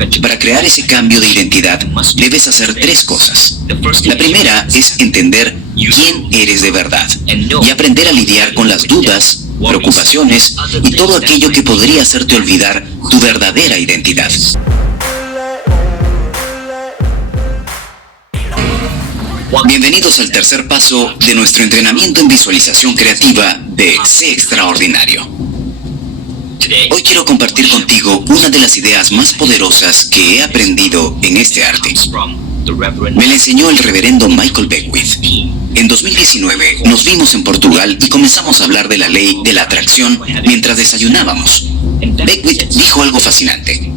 Para crear ese cambio de identidad, debes hacer tres cosas. La primera es entender quién eres de verdad y aprender a lidiar con las dudas, preocupaciones y todo aquello que podría hacerte olvidar tu verdadera identidad. Bienvenidos al tercer paso de nuestro entrenamiento en visualización creativa de Sé Extraordinario. Hoy quiero compartir contigo una de las ideas más poderosas que he aprendido en este arte. Me la enseñó el reverendo Michael Beckwith. En 2019 nos vimos en Portugal y comenzamos a hablar de la ley de la atracción mientras desayunábamos. Beckwith dijo algo fascinante.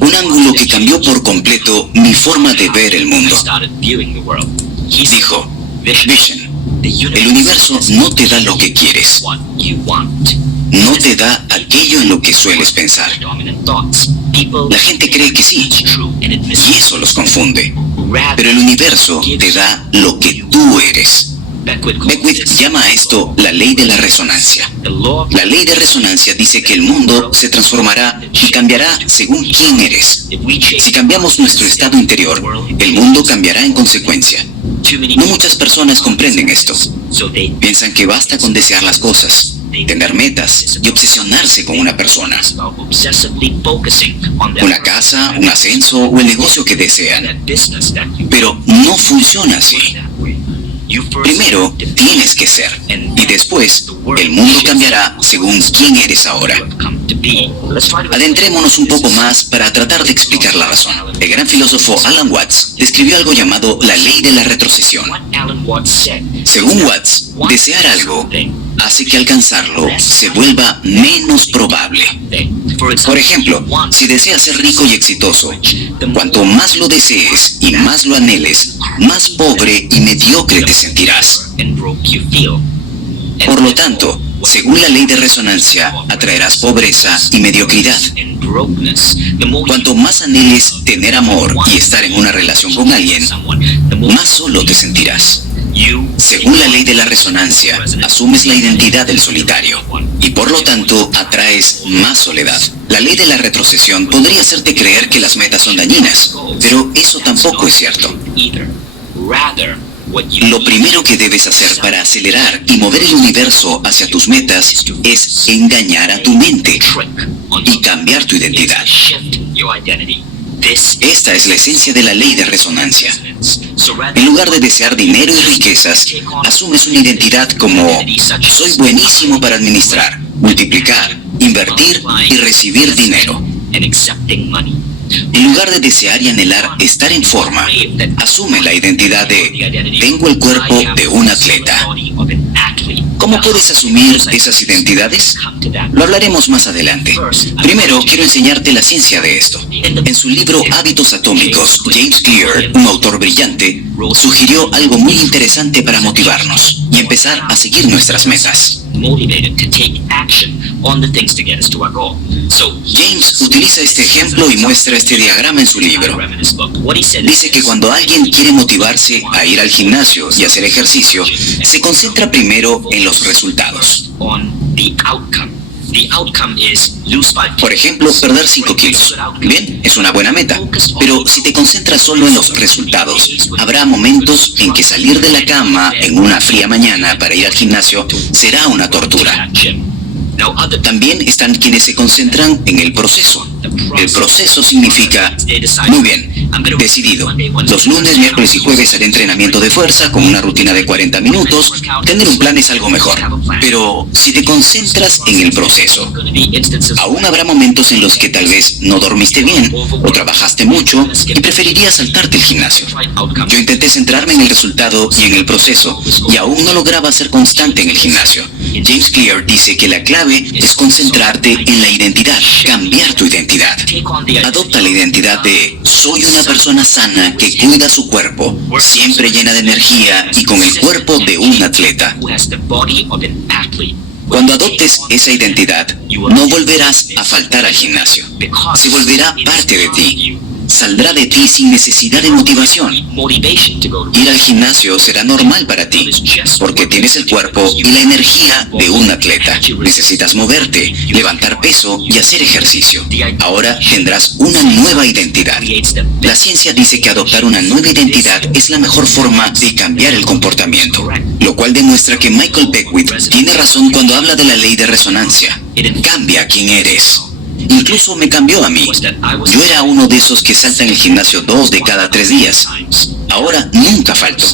Un ángulo que cambió por completo mi forma de ver el mundo. Dijo, Vision, el universo no te da lo que quieres. No te da aquello en lo que sueles pensar. La gente cree que sí, y eso los confunde. Pero el universo te da lo que tú eres. Beckwith llama a esto la ley de la resonancia. La ley de resonancia dice que el mundo se transformará y cambiará según quién eres. Si cambiamos nuestro estado interior, el mundo cambiará en consecuencia. No muchas personas comprenden esto. Piensan que basta con desear las cosas, tener metas y obsesionarse con una persona, una casa, un ascenso o el negocio que desean. Pero no funciona así. Primero, tienes que ser, y después, el mundo cambiará según quién eres ahora. Adentrémonos un poco más para tratar de explicar la razón. El gran filósofo Alan Watts describió algo llamado la ley de la retrocesión. Según Watts, desear algo hace que alcanzarlo se vuelva menos probable. Por ejemplo, si deseas ser rico y exitoso, cuanto más lo desees y más lo anheles, más pobre y mediocre te sentirás. Por lo tanto, según la ley de resonancia, atraerás pobreza y mediocridad. Cuanto más anheles tener amor y estar en una relación con alguien, más solo te sentirás. Según la ley de la resonancia, asumes la identidad del solitario y por lo tanto atraes más soledad. La ley de la retrocesión podría hacerte creer que las metas son dañinas, pero eso tampoco es cierto. Lo primero que debes hacer para acelerar y mover el universo hacia tus metas es engañar a tu mente y cambiar tu identidad. Esta es la esencia de la ley de resonancia. En lugar de desear dinero y riquezas, asumes una identidad como soy buenísimo para administrar, multiplicar, invertir y recibir dinero. En lugar de desear y anhelar estar en forma, asume la identidad de tengo el cuerpo de un atleta. ¿Cómo puedes asumir esas identidades? Lo hablaremos más adelante. Primero, quiero enseñarte la ciencia de esto. En su libro Hábitos Atómicos, James Clear, un autor brillante, sugirió algo muy interesante para motivarnos y empezar a seguir nuestras metas. James utiliza este ejemplo y muestra este diagrama en su libro. Dice que cuando alguien quiere motivarse a ir al gimnasio y hacer ejercicio, se concentra primero en los resultados. Por ejemplo, perder 5 kilos. Bien, es una buena meta. Pero si te concentras solo en los resultados, habrá momentos en que salir de la cama en una fría mañana para ir al gimnasio será una tortura. También están quienes se concentran en el proceso. El proceso significa, muy bien, decidido. Los lunes, miércoles y jueves haré entrenamiento de fuerza con una rutina de 40 minutos. Tener un plan es algo mejor. Pero si te concentras en el proceso, aún habrá momentos en los que tal vez no dormiste bien o trabajaste mucho y preferirías saltarte el gimnasio. Yo intenté centrarme en el resultado y en el proceso y aún no lograba ser constante en el gimnasio. James Clear dice que la clave es concentrarte en la identidad, cambiar tu identidad. Adopta la identidad de soy una persona sana que cuida su cuerpo, siempre llena de energía y con el cuerpo de un atleta. Cuando adoptes esa identidad, no volverás a faltar al gimnasio. Se volverá parte de ti. saldrá de ti sin necesidad de motivación. Ir al gimnasio será normal para ti, porque tienes el cuerpo y la energía de un atleta. Necesitas moverte, levantar peso y hacer ejercicio. Ahora tendrás una nueva identidad. La ciencia dice que adoptar una nueva identidad es la mejor forma de cambiar el comportamiento, lo cual demuestra que Michael Beckwith tiene razón cuando habla de la ley de resonancia. Cambia quién eres. Incluso me cambió a mí. Yo era uno de esos que salta en el gimnasio 2 de cada 3 días. Ahora nunca falto.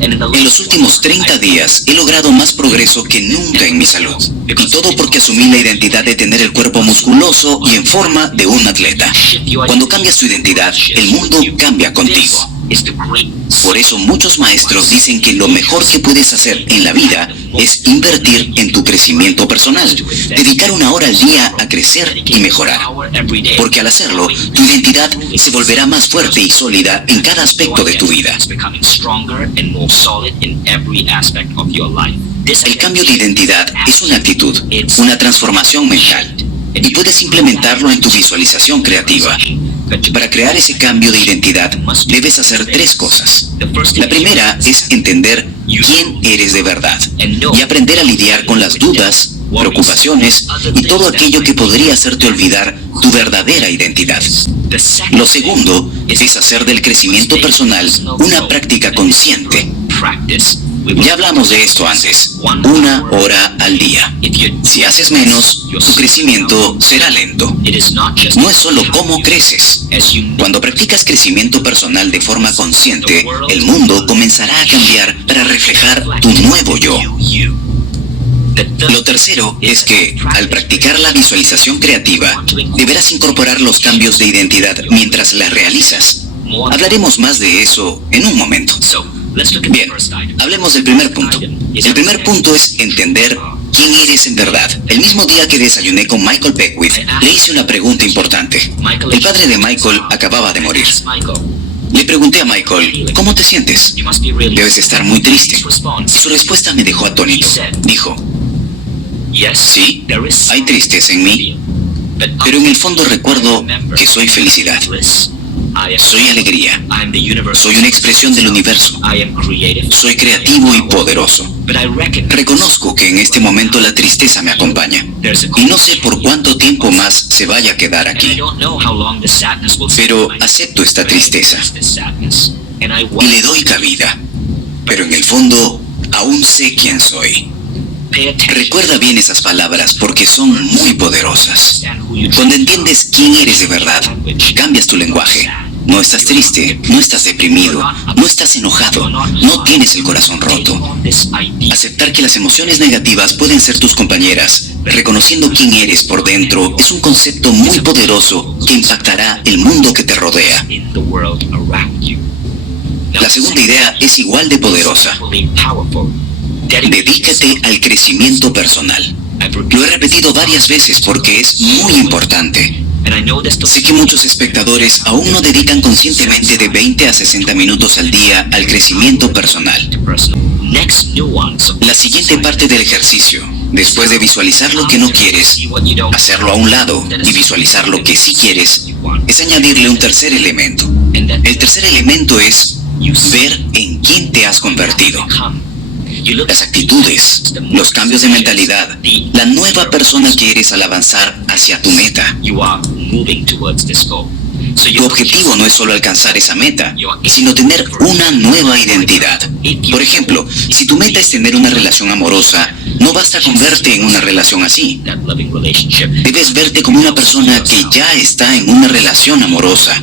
En los últimos 30 días he logrado más progreso que nunca en mi salud. Y todo porque asumí la identidad de tener el cuerpo musculoso y en forma de un atleta. Cuando cambias tu identidad, el mundo cambia contigo. Por eso muchos maestros dicen que lo mejor que puedes hacer en la vida es invertir en tu crecimiento personal, dedicar 1 hora al día a crecer y mejorar. Porque al hacerlo, tu identidad se volverá más fuerte y sólida en cada aspecto de tu vida. El cambio de identidad es una actitud, una transformación mental, y puedes implementarlo en tu visualización creativa. Para crear ese cambio de identidad, debes hacer 3 cosas. La primera es entender quién eres de verdad y aprender a lidiar con las dudas, preocupaciones y todo aquello que podría hacerte olvidar tu verdadera identidad. Lo segundo es hacer del crecimiento personal una práctica consciente. Ya hablamos de esto antes, 1 hora al día. Si haces menos, tu crecimiento será lento. No es solo cómo creces. Cuando practicas crecimiento personal de forma consciente, el mundo comenzará a cambiar para reflejar tu nuevo yo. Lo tercero es que, al practicar la visualización creativa, deberás incorporar los cambios de identidad mientras la realizas. Hablaremos más de eso en un momento. Bien, hablemos del primer punto. El primer punto es entender quién eres en verdad. El mismo día que desayuné con Michael Beckwith, le hice una pregunta importante. El padre de Michael acababa de morir. Le pregunté a Michael, ¿cómo te sientes? Debes estar muy triste. Su respuesta me dejó atónito. Dijo, sí, hay tristeza en mí, pero en el fondo recuerdo que soy felicidad. Soy alegría. Soy una expresión del universo. Soy creativo y poderoso. Reconozco que en este momento la tristeza me acompaña. Y no sé por cuánto tiempo más se vaya a quedar aquí. Pero acepto esta tristeza. Y le doy cabida. Pero en el fondo, aún sé quién soy. Recuerda bien esas palabras porque son muy poderosas. Cuando entiendes quién eres de verdad, cambias tu lenguaje. No estás triste, no estás deprimido, no estás enojado, no tienes el corazón roto. Aceptar que las emociones negativas pueden ser tus compañeras, reconociendo quién eres por dentro, es un concepto muy poderoso que impactará el mundo que te rodea. La segunda idea es igual de poderosa. Dedícate al crecimiento personal. Lo he repetido varias veces porque es muy importante. Sé que muchos espectadores aún no dedican conscientemente de 20 a 60 minutos al día al crecimiento personal. La siguiente parte del ejercicio, después de visualizar lo que no quieres, hacerlo a un lado y visualizar lo que sí quieres, es añadirle un tercer elemento. El tercer elemento es ver en quién te has convertido. Las actitudes, los cambios de mentalidad, la nueva persona que eres al avanzar hacia tu meta. Tu objetivo no es solo alcanzar esa meta, sino tener una nueva identidad. Por ejemplo, si tu meta es tener una relación amorosa, no basta con verte en una relación así. Debes verte como una persona que ya está en una relación amorosa.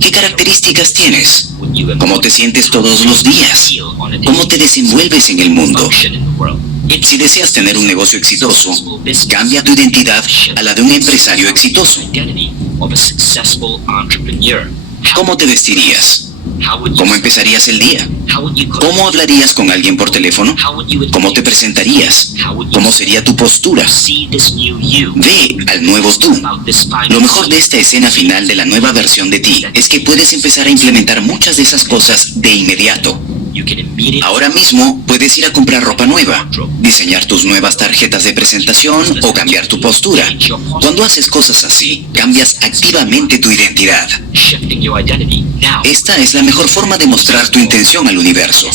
¿Qué características tienes? ¿Cómo te sientes todos los días? ¿Cómo te desenvuelves en el mundo? Si deseas tener un negocio exitoso, cambia tu identidad a la de un empresario exitoso. ¿Cómo te vestirías? ¿Cómo empezarías el día? ¿Cómo hablarías con alguien por teléfono? ¿Cómo te presentarías? ¿Cómo sería tu postura? Ve al nuevo tú. Lo mejor de esta escena final de la nueva versión de ti es que puedes empezar a implementar muchas de esas cosas de inmediato. Ahora mismo puedes ir a comprar ropa nueva, diseñar tus nuevas tarjetas de presentación o cambiar tu postura. Cuando haces cosas así, cambias activamente tu identidad. Esta es la mejor forma de mostrar tu intención al universo.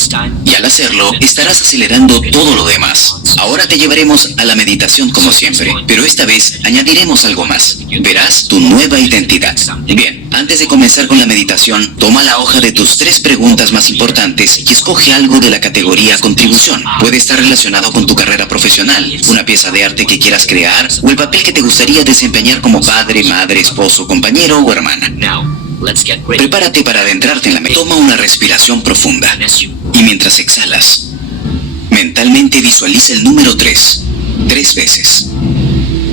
Y al hacerlo, estarás acelerando todo lo demás. Ahora te llevaremos a la meditación como siempre, pero esta vez añadiremos algo más. Verás tu nueva identidad. Bien, antes de comenzar con la meditación, toma la hoja de tus 3 preguntas más importantes y escoge algo de la categoría contribución. Puede estar relacionado con tu carrera profesional, una pieza de arte que quieras crear o el papel que te gustaría desempeñar como padre, madre, esposo, compañero o hermana. Prepárate para adentrarte en la mente. Toma una respiración profunda y mientras exhalas, mentalmente visualiza el número 3, 3 veces.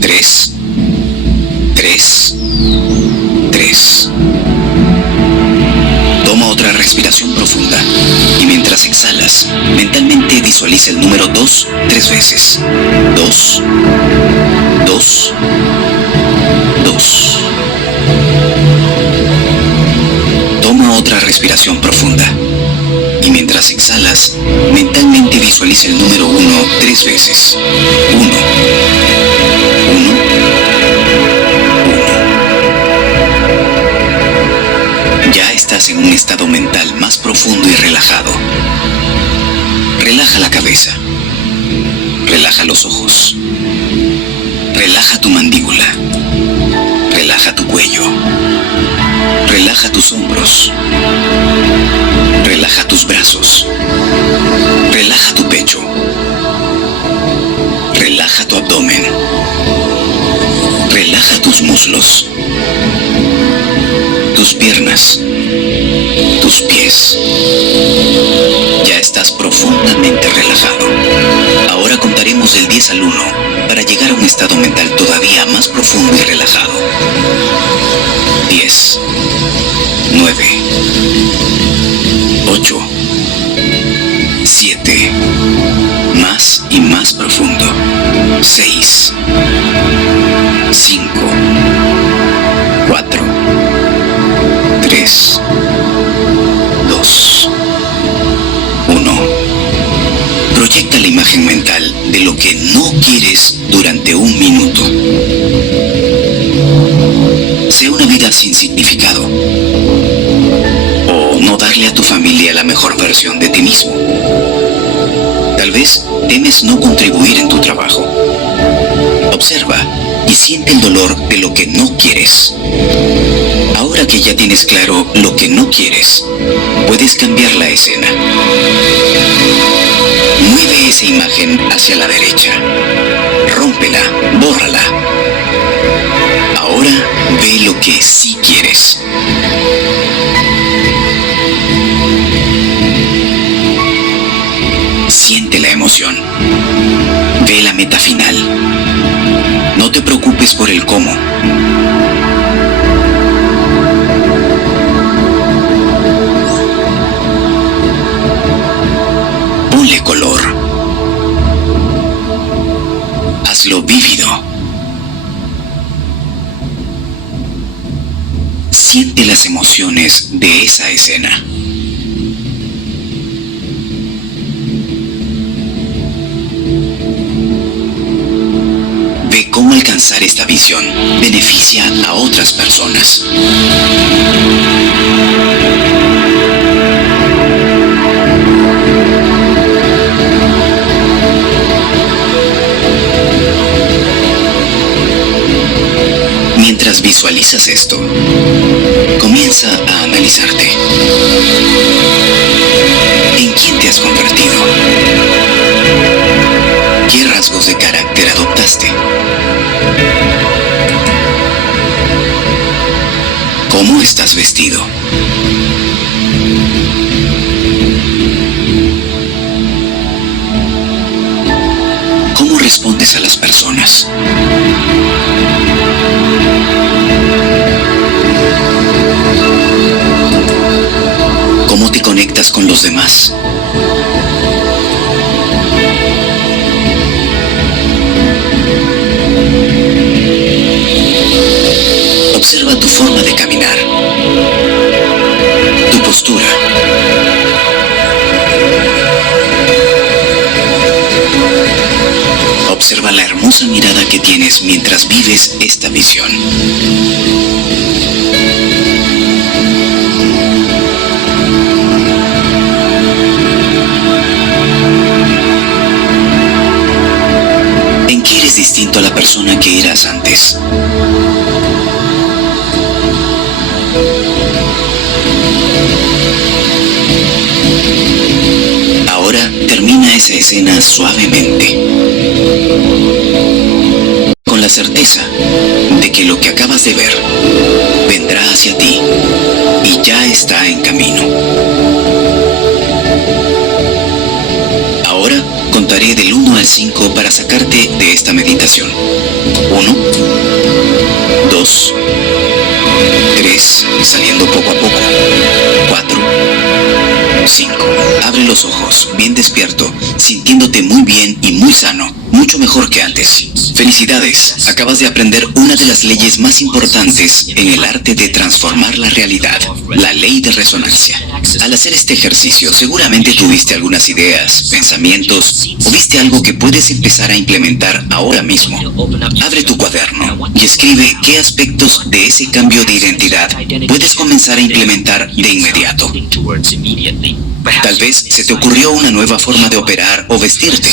3, 3, 3. Toma otra respiración profunda y mientras exhalas, mentalmente visualiza el número 2, 3 veces. 2, 2, 2. Toma otra respiración profunda y mientras exhalas, mentalmente visualiza el número 1 3 veces. 1, 1, 1. Ya estás en un estado mental más profundo y relajado. Relaja la cabeza. Relaja los ojos. Relaja tu mandíbula. Relaja tu cuello. Relaja tus hombros. Relaja tus brazos. Relaja tu pecho. Relaja tu abdomen. Relaja tus muslos. Tus piernas. Tus pies. Ya estás profundamente relajado. Ahora contaremos del 10 al 1 para llegar a un estado mental todavía más profundo y relajado. 10, 9, 8, 7, más y más profundo. 6, 5, 4, 3, 2, 1. Proyecta la imagen mental de lo que no quieres durante un minuto. Sea una vida sin significado. O no darle a tu familia la mejor versión de ti mismo. Tal vez temes no contribuir en tu trabajo. Observa y siente el dolor de lo que no quieres. Ahora que ya tienes claro lo que no quieres, puedes cambiar la escena. Mueve esa imagen hacia la derecha. Rómpela, bórrala. Ahora ve lo que sí quieres. Siente la emoción. Ve la meta final. No te preocupes por el cómo. Ponle color. Hazlo vívido. Siente las emociones de esa escena. Ve cómo alcanzar esta visión beneficia a otras personas. Mientras visualizas esto, comienza a analizarte. ¿En quién te has convertido? ¿Qué rasgos de carácter adoptaste? ¿Cómo estás vestido? ¿Cómo respondes a las personas? ¿Cómo te conectas con los demás? Observa tu forma de caminar, tu postura, Observa la hermosa mirada que tienes mientras vives esta visión. ¿En qué eres distinto a la persona que eras antes? Ahora termina esa escena suavemente, con la certeza de que lo que acabas de ver vendrá hacia ti y ya está en camino. Ahora contaré del 1 al 5 para sacarte de esta meditación. 1, 2, 3, saliendo poco a poco. 4, 5. Abre los ojos, bien despierto, sintiéndote muy bien y muy sano, mucho mejor que antes. Felicidades, acabas de aprender una de las leyes más importantes en el arte de transformar la realidad, la ley de resonancia. Al hacer este ejercicio, seguramente tuviste algunas ideas, pensamientos, o viste algo que puedes empezar a implementar ahora mismo. Abre tu cuaderno y escribe qué aspectos de ese cambio de identidad puedes comenzar a implementar de inmediato. Tal vez se te ocurrió una nueva forma de operar o vestirte,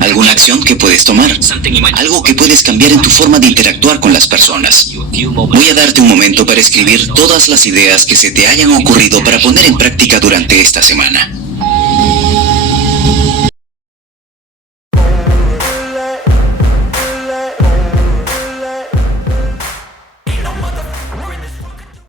alguna acción que puedes tomar, algo que puedes cambiar en tu forma de interactuar con las personas. Voy a darte un momento para escribir todas las ideas que se te hayan ocurrido para poner en práctica durante esta semana.